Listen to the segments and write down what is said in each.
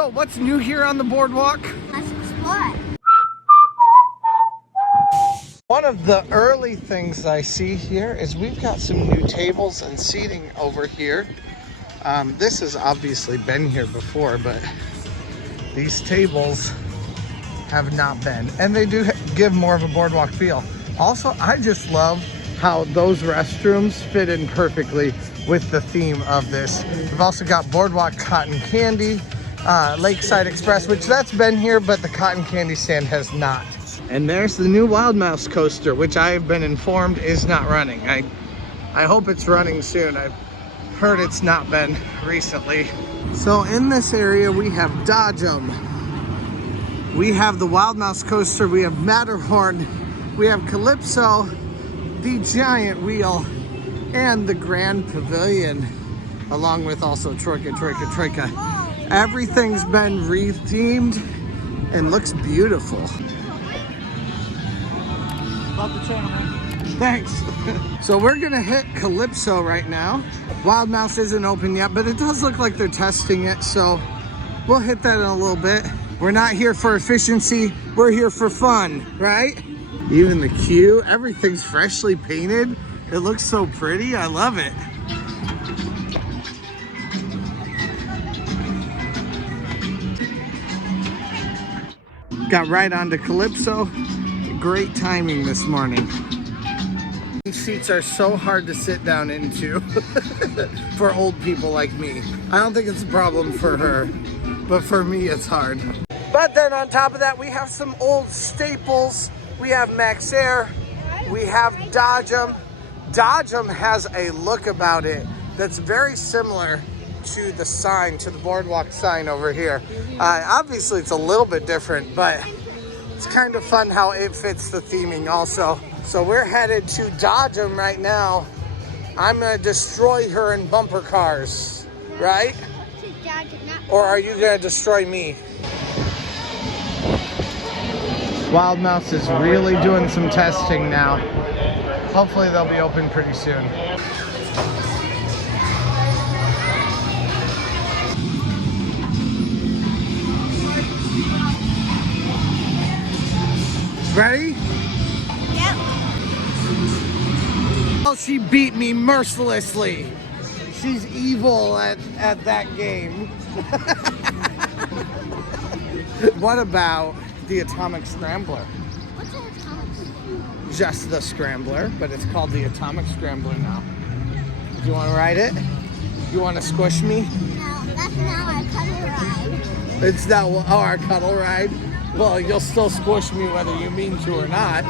So what's new here on the boardwalk? Let's explore. One of the early things I see here is we've got some new tables and seating over here. This has obviously been here before, but these tables have not been. And they do give more of a boardwalk feel. Also, I just love how those restrooms fit in perfectly with the theme of this. We've also got Boardwalk Cotton Candy, Lakeside Express, which that's been here, but the cotton candy stand has not. And there's the new Wild Mouse coaster, which I have been informed is not running. I hope it's running soon. I've heard it's not been recently. So in this area, we have Dodgem. We have the Wild Mouse coaster. We have Matterhorn. We have Calypso, the Giant Wheel, and the Grand Pavilion, along with also Troika. Everything's been rethemed and looks beautiful. Love the channel, man. Thanks. So we're gonna hit Calypso right now. Wild Mouse isn't open yet, but it does look like they're testing it, so we'll hit that in a little bit. We're not here for efficiency, we're here for fun, right? Even the queue, everything's freshly painted. It looks so pretty, I love it. Got right onto Calypso. Great timing this morning. These seats are so hard to sit down into for old people like me. I don't think it's a problem for her, but for me it's hard. But then on top of that, we have some old staples. We have Max Air, we have Dodgem. Dodgem has a look about it that's very similar to the sign, to the boardwalk sign over here. Obviously it's a little bit different, but it's kind of fun how it fits the theming also. So we're headed to Dodgem right now. I'm gonna destroy her in bumper cars, right? Or are you gonna destroy me? Wild Mouse is really doing some testing now. Hopefully they'll be open pretty soon. Ready? Yep. Oh, she beat me mercilessly. She's evil at that game. What about the Atomic Scrambler? What's an atomic scrambler? Just the Scrambler, but it's called the Atomic Scrambler now. Do you want to ride it? You want to squish me? No, that's not our cuddle ride. It's not our cuddle ride. Well, you'll still squish me whether you mean to or not.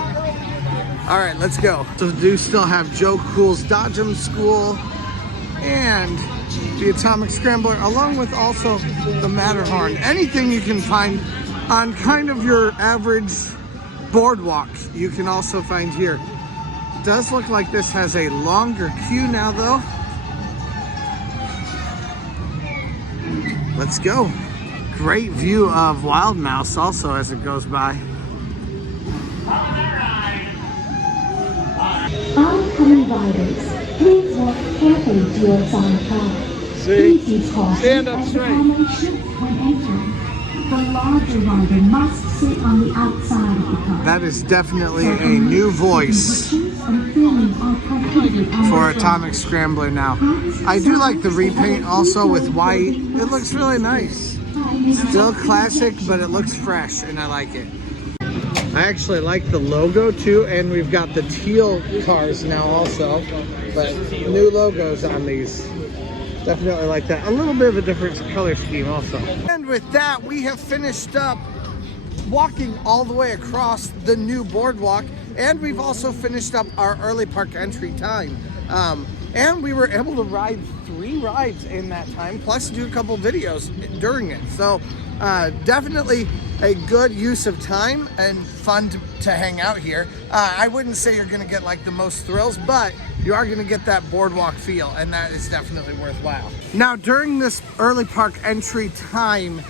All right, let's go. So we do still have Joe Cool's Dodgem School and the Atomic Scrambler, along with also the Matterhorn. Anything you can find on kind of your average boardwalk, you can also find here. It does look like this has a longer queue now though. Let's go. Great view of Wild Mouse also as it goes by. Oncoming riders, please walk carefully to your assigned car. Please use caution Stand up as the straight. family shifts when entering. The larger rider must sit on the outside of the car. That is definitely a new voice for Atomic Scrambler now. I do like the repaint also with white. It looks really nice. Still classic, but it looks fresh and I like it. I actually like the logo too, and we've got the teal cars now also, but new logos on these. Definitely like that. A little bit of a different color scheme also. And with that, we have finished up walking all the way across the new boardwalk, and we've also finished up our early park entry time. And we were able to ride 3 rides in that time, plus do a couple videos during it. So definitely a good use of time and fun to hang out here. I wouldn't say you're gonna get like the most thrills, but you are gonna get that boardwalk feel, and that is definitely worthwhile. Now during this early park entry time,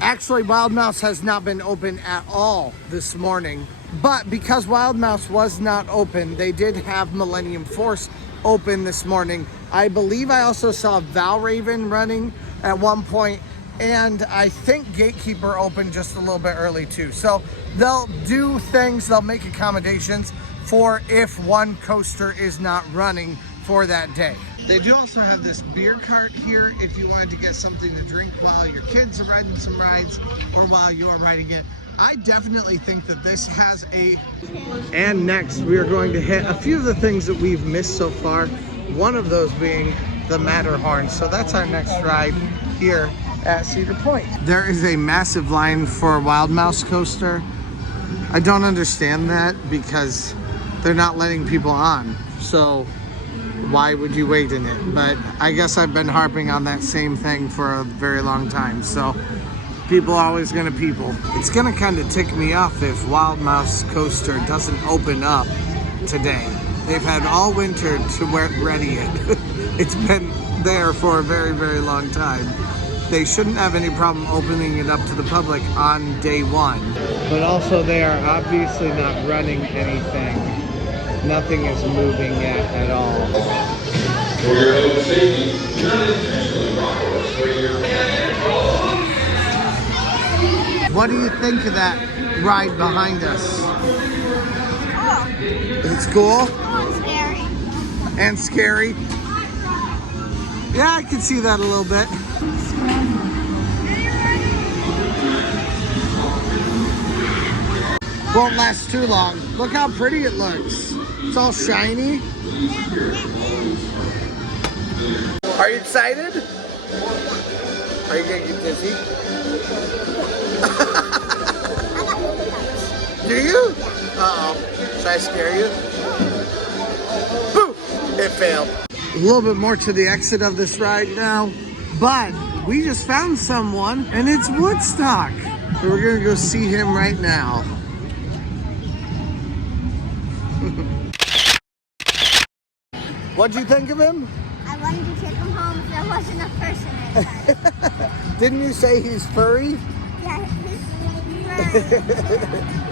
actually Wild Mouse has not been open at all this morning, but because Wild Mouse was not open, they did have Millennium Force open this morning. I believe I also saw Valraven running at one point, And I think Gatekeeper opened just a little bit early too. So they'll do things, they'll make accommodations for if one coaster is not running for that day. They do also have this beer cart here if you wanted to get something to drink while your kids are riding some rides or while you're riding it. I definitely think that this has a... And next we are going to hit a few of the things that we've missed so far. One of those being the Matterhorn. So that's our next ride here at Cedar Point. There is a massive line for a Wild Mouse coaster. I don't understand that because they're not letting people on. So why would you wait in it? But I guess I've been harping on that same thing for a very long time. So people are always gonna people. It's gonna kind of tick me off if Wild Mouse coaster doesn't open up today. They've had all winter to ready it. It's been there for a very, very long time. They shouldn't have any problem opening it up to the public on day one. But also they are obviously not running anything. Nothing is moving yet at all. For your own safety, do not intentionally walk or sway your What do you think of that ride behind us? Cool. It's cool Oh, it's scary. and scary. Yeah, I can see that a little bit. Won't last too long. Look how pretty it looks. It's all shiny. Are you excited? Are you gonna get dizzy? Do you? Uh-oh. Should I scare you? Boo! It failed. A little bit more to the exit of this ride now, but we just found someone and it's Woodstock. So we're gonna go see him right now. What'd you think of him? I wanted to take him home if there wasn't a person inside. Didn't you say he's furry? Yeah, he's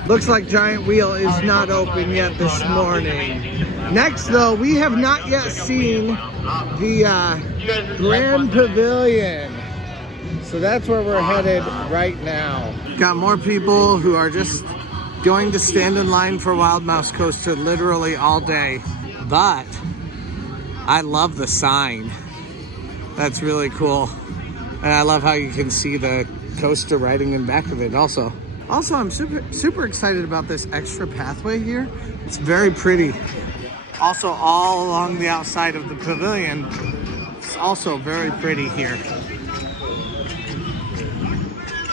Looks like Giant Wheel is not open yet this morning. Next though, we have not yet seen the Grand Pavilion. So that's where we're headed right now. Got more people who are just going to stand in line for Wild Mouse Coaster literally all day. But I love the sign. That's really cool. And I love how you can see the coaster riding in back of it also. Also, I'm super excited about this extra pathway here. It's very pretty. Also, all along the outside of the pavilion, it's also very pretty here.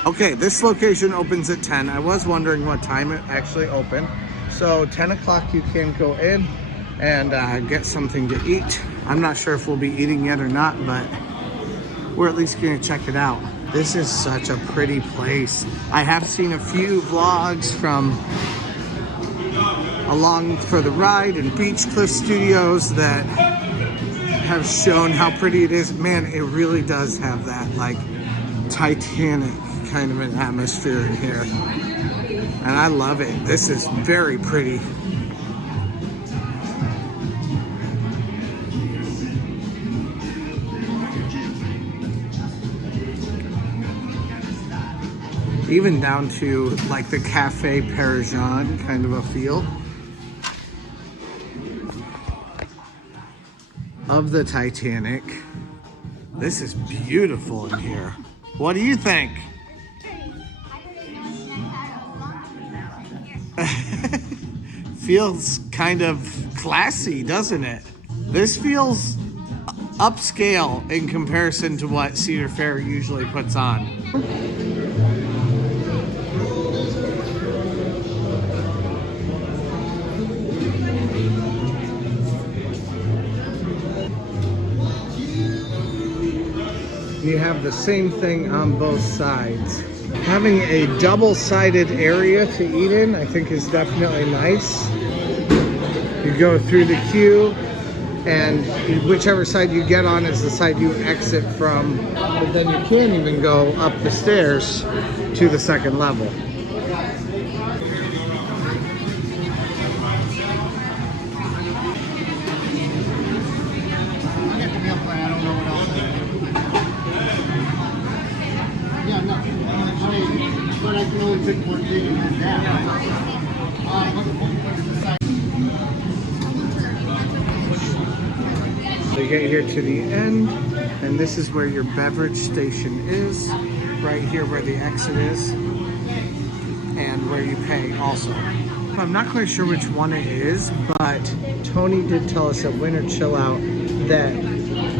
Okay, this location opens at 10. I was wondering what time it actually opened. So 10 o'clock you can go in and get something to eat. I'm not sure if we'll be eating yet or not, but we're at least gonna check it out. This is such a pretty place. I have seen a few vlogs from Along for the Ride and Beach Cliff Studios that have shown how pretty it is. Man, it really does have that like Titanic kind of an atmosphere in here. And I love it. This is very pretty. Even down to like the Cafe Parisian kind of a feel of the Titanic. This is beautiful in here. What do you think? Feels kind of classy, doesn't it? This feels upscale in comparison to what Cedar Fair usually puts on. You have the same thing on both sides. Having a double-sided area to eat in, I think is definitely nice. You go through the queue, and whichever side you get on is the side you exit from. But then you can't even go up the stairs to the second level. But I can only pick one thing and use that. So you get here to the end, and this is where your beverage station is. Right here where the exit is, and where you pay also. I'm not quite sure which one it is, but Tony did tell us at Winter Chill Out that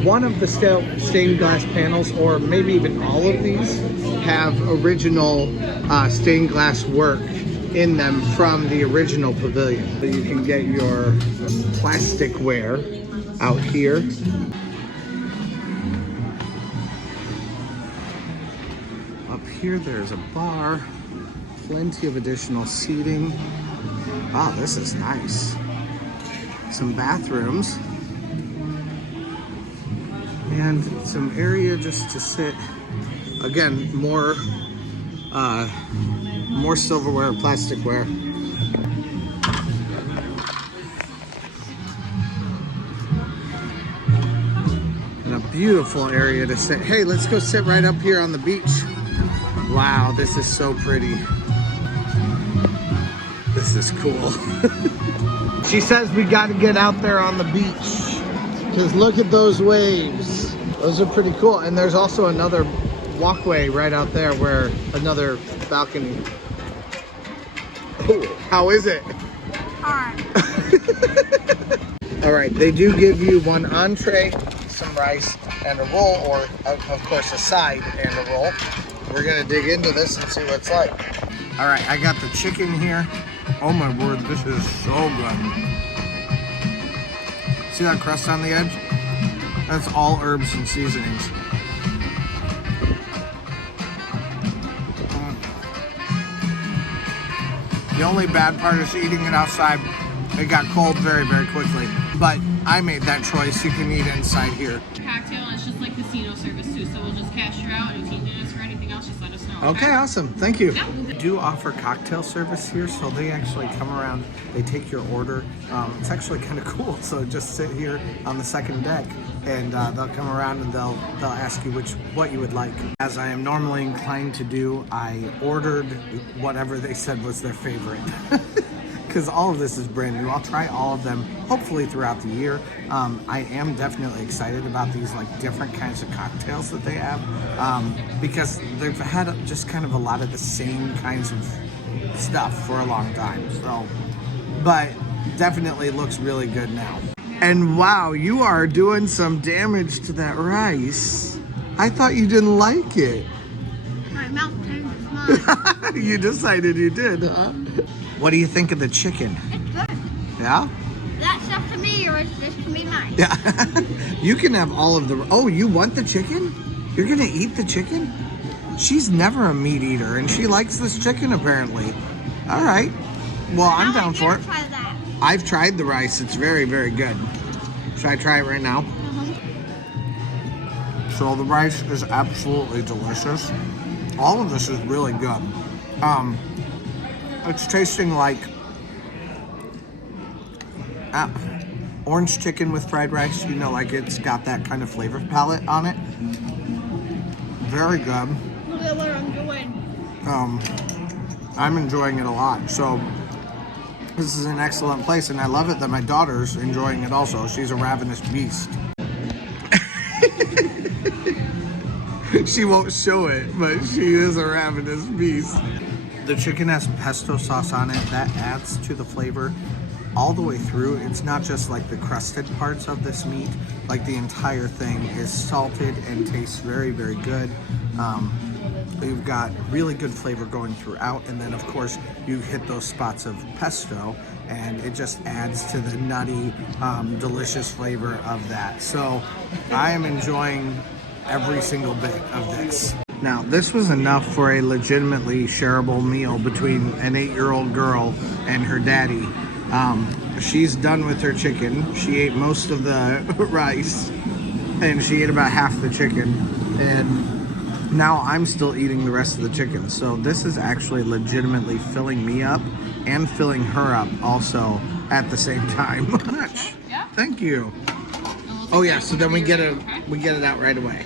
one of the stained glass panels, or maybe even all of these, have original stained glass work in them from the original pavilion. So you can get your plasticware out here. Up here there's a bar, plenty of additional seating. Wow, this is nice. Some bathrooms. And some area just to sit. Again, more silverware, plasticware. And a beautiful area to sit. Hey, let's go sit right up here on the beach. Wow, this is so pretty. This is cool. She says we got to get out there on the beach because look at those waves. Those are pretty cool. And there's also another walkway right out there where another balcony. Oh, how is it? Hard. All right, they do give you one entree, some rice, and a roll, or of course a side and a roll. We're gonna dig into this and see what it's like. All right, I got the chicken here. Oh my word, this is so good. See that crust on the edge? That's all herbs and seasonings. The only bad part is eating it outside. It got cold very, very quickly. But I made that choice. You can eat inside here. Cocktail, and it's just like casino service too, so we'll just cash you out, and if you need us for anything else, just let us know. Okay, awesome. Thank you. Yeah. They do offer cocktail service here, so they actually come around, they take your order. It's actually kind of cool. So just sit here on the second deck, and they'll come around and they'll ask you what you would like. As I am normally inclined to do, I ordered whatever they said was their favorite. Because all of this is brand new. I'll try all of them hopefully throughout the year. I am definitely excited about these like different kinds of cocktails that they have, because they've had just kind of a lot of the same kinds of stuff for a long time. So, but definitely looks really good now. And wow, you are doing some damage to that rice. I thought you didn't like it. My mouth turned small. You decided you did, huh? What do you think of the chicken? It's good. Yeah? That stuff to me, or is this to be mine? Yeah. You can have all of the... Oh, you want the chicken? You're going to eat the chicken? She's never a meat eater, and she likes this chicken, apparently. All right. Well, I'm down for it. Try that. I've tried the rice. It's very, very good. Should I try it right now? So the rice is absolutely delicious. All of this is really good. It's tasting like orange chicken with fried rice. You know, like it's got that kind of flavor palette on it. Very good. Look at what I'm doing. I'm enjoying it a lot. So this is an excellent place, and I love it that my daughter's enjoying it also. She's a ravenous beast. She won't show it, but she is a ravenous beast. The chicken has pesto sauce on it. That adds to the flavor all the way through. It's not just like the crusted parts of this meat. Like the entire thing is salted and tastes very, very good. You've got really good flavor going throughout. And then of course you hit those spots of pesto and it just adds to the nutty, delicious flavor of that. So I am enjoying every single bit of this. Now, this was enough for a legitimately shareable meal between an 8-year-old girl and her daddy. She's done with her chicken. She ate most of the rice, and she ate about half the chicken. And now I'm still eating the rest of the chicken. So this is actually legitimately filling me up and filling her up also at the same time. Yeah. Thank you. Oh yeah, so then we get it out right away.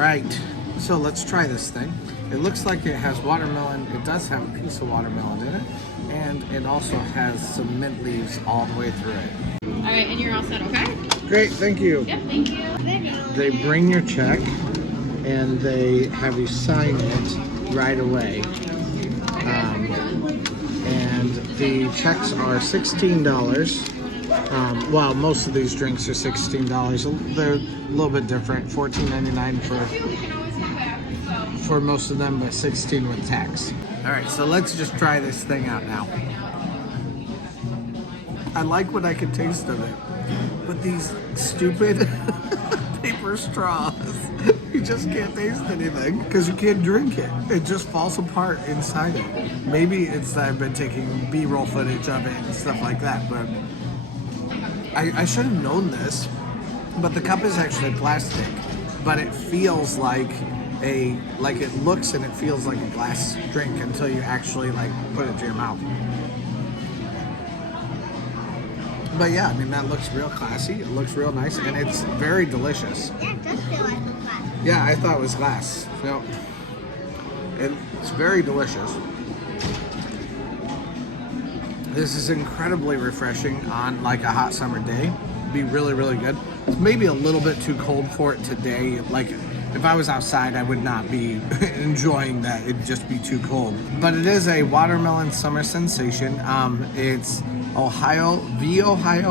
right, so let's try this thing. It looks like it has watermelon. It does have a piece of watermelon in it, and it also has some mint leaves all the way through it. All right, and you're all set, okay? Great, thank you. Yep, thank you. They bring your check, and they have you sign it right away. And the checks are $16. Well, most of these drinks are $16. They're a little bit different. $14.99 for most of them, but $16 with tax. All right, so let's just try this thing out now. I like what I can taste of it, but these stupid paper straws, you just can't taste anything because you can't drink it. It just falls apart inside it. Maybe it's that I've been taking B-roll footage of it and stuff like that, but I should have known this, but the cup is actually plastic, but it feels like it looks and it feels like a glass drink until you actually like put it to your mouth. But yeah, I mean, that looks real classy. It looks real nice, and it's very delicious. Yeah, it does feel like a glass. Yeah, I thought it was glass. No, it's very delicious. This is incredibly refreshing on like a hot summer day. It'd be really, really good. It's maybe a little bit too cold for it today. Like if I was outside, I would not be enjoying that. It'd just be too cold. But it is a watermelon summer sensation. It's Ohio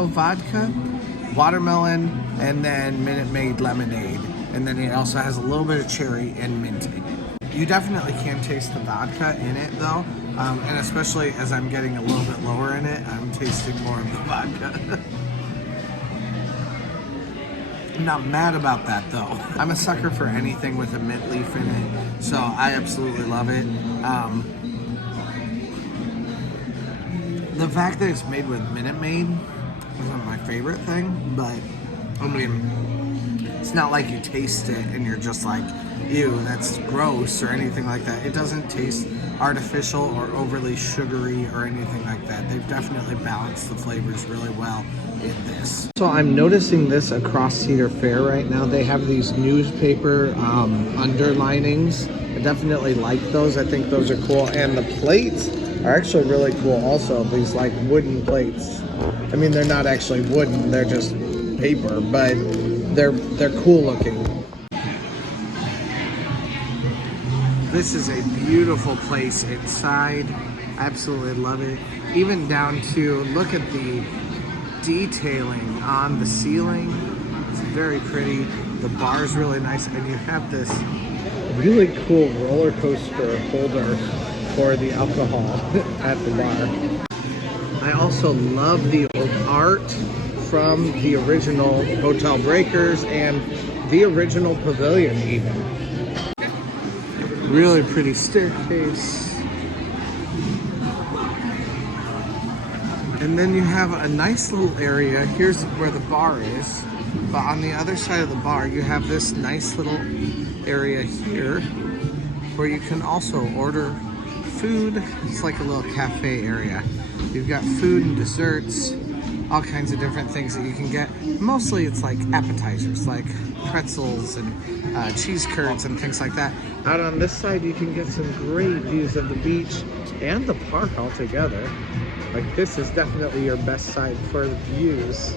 vodka, watermelon, and then Minute Maid lemonade. And then it also has a little bit of cherry and mint in it. You definitely can taste the vodka in it though. And especially as I'm getting a little bit lower in it, I'm tasting more of the vodka. I'm not mad about that though. I'm a sucker for anything with a mint leaf in it, so I absolutely love it. The fact that it's made with Minute Maid isn't my favorite thing, but I mean, it's not like you taste it and you're just like, ew, that's gross or anything like that. It doesn't taste artificial or overly sugary or anything like that. They've definitely balanced the flavors really well in this. So I'm noticing this across Cedar Fair right now. They have these newspaper underlinings. I definitely like those. I think those are cool. And the plates are actually really cool also. These like wooden plates. I mean, they're not actually wooden, they're just paper, but they're cool looking. This is a beautiful place inside. Absolutely love it. Even down to, look at the detailing on the ceiling. It's very pretty. The bar is really nice, and you have this really cool roller coaster holder for the alcohol at the bar. I also love the art from the original Hotel Breakers and the original Pavilion even. Really pretty staircase. And then you have a nice little area. Here's where the bar is. But on the other side of the bar, you have this nice little area here where you can also order food. It's like a little cafe area. You've got food and desserts, all kinds of different things that you can get. Mostly it's like appetizers, like pretzels and cheese curds and things like that. Out on this side, you can get some great views of the beach and the park altogether. Like, this is definitely your best side for the views.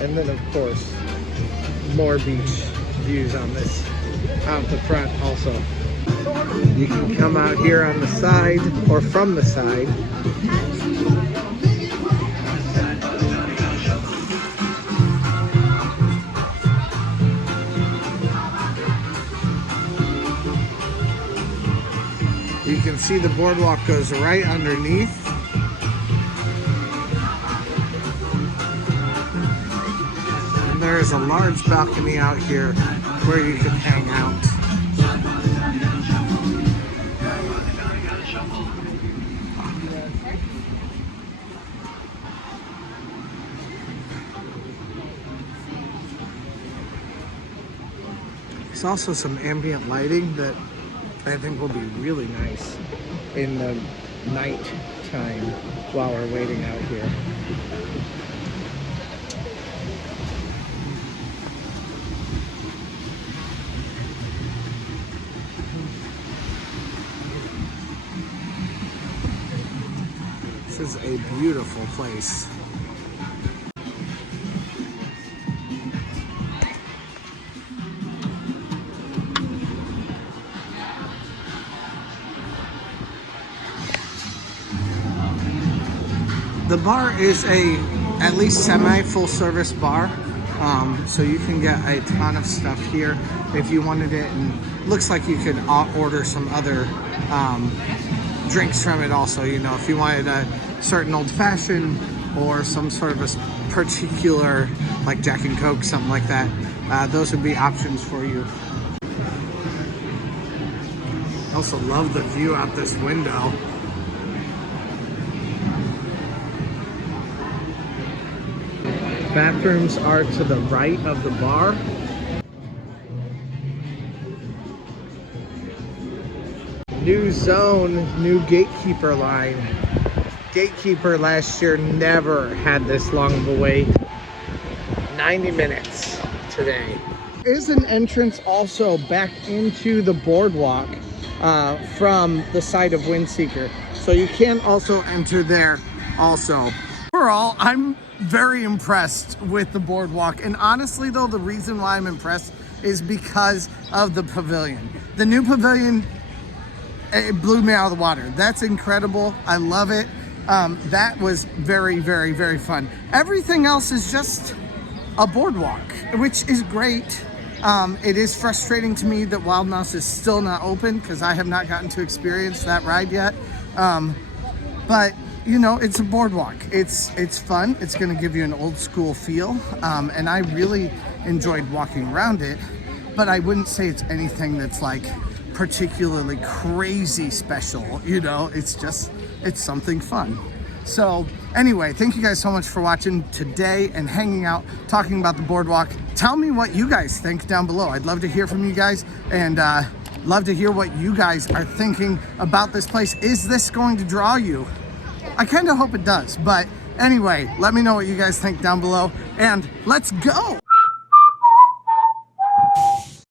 And then of course, more beach views on this, out the front also. You can come out here on the side or from the side. You can see the boardwalk goes right underneath. And there is a large balcony out here where you can hang out. There's also some ambient lighting that I think will be really nice in the night time while we're waiting out here. is a beautiful place. The bar is a at least semi full service bar. So you can get a ton of stuff here if you wanted it, and looks like you could order some other drinks from it also. You know, if you wanted a certain old fashioned or some sort of a particular like Jack and Coke, something like that, those would be options for you. I also love the view out this window. Bathrooms are to the right of the bar. New zone, new Gatekeeper line. Gatekeeper last year never had this long of a wait. 90 minutes today. There is an entrance also back into the boardwalk from the side of Windseeker. So you can also enter there also. Overall, I'm very impressed with the boardwalk, and honestly though, the reason why I'm impressed is because of the pavilion. The new pavilion, it blew me out of the water. That's incredible. I love it. That was very, very, very fun. Everything else is just a boardwalk, which is great. It is frustrating to me that Wild Mouse is still not open because I have not gotten to experience that ride yet. But you know, it's a boardwalk. It's fun. It's going to give you an old school feel. And I really enjoyed walking around it, but I wouldn't say it's anything that's like particularly crazy special. You know, it's something fun. So anyway, thank you guys so much for watching today and hanging out, talking about the boardwalk. Tell me what you guys think down below. I'd love to hear from you guys, and love to hear what you guys are thinking about this place. Is this going to draw you? I kind of hope it does, but anyway, let me know what you guys think down below, and let's go!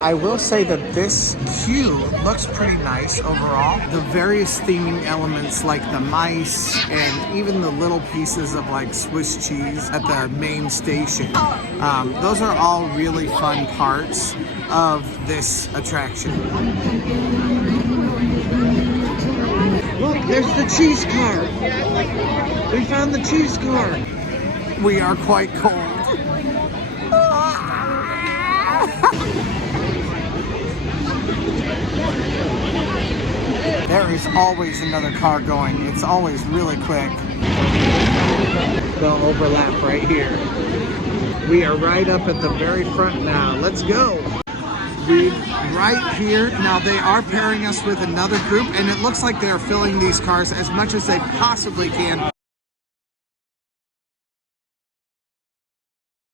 I will say that this queue looks pretty nice overall. The various theming elements like the mice and even the little pieces of like Swiss cheese at the main station, those are all really fun parts of this attraction. Look, there's the cheese car. We found the cheese car. We are quite cold. There is always another car going. It's always really quick. They'll overlap right here. We are right up at the very front now. Let's go. We're right here. Now they are pairing us with another group, and it looks like they are filling these cars as much as they possibly can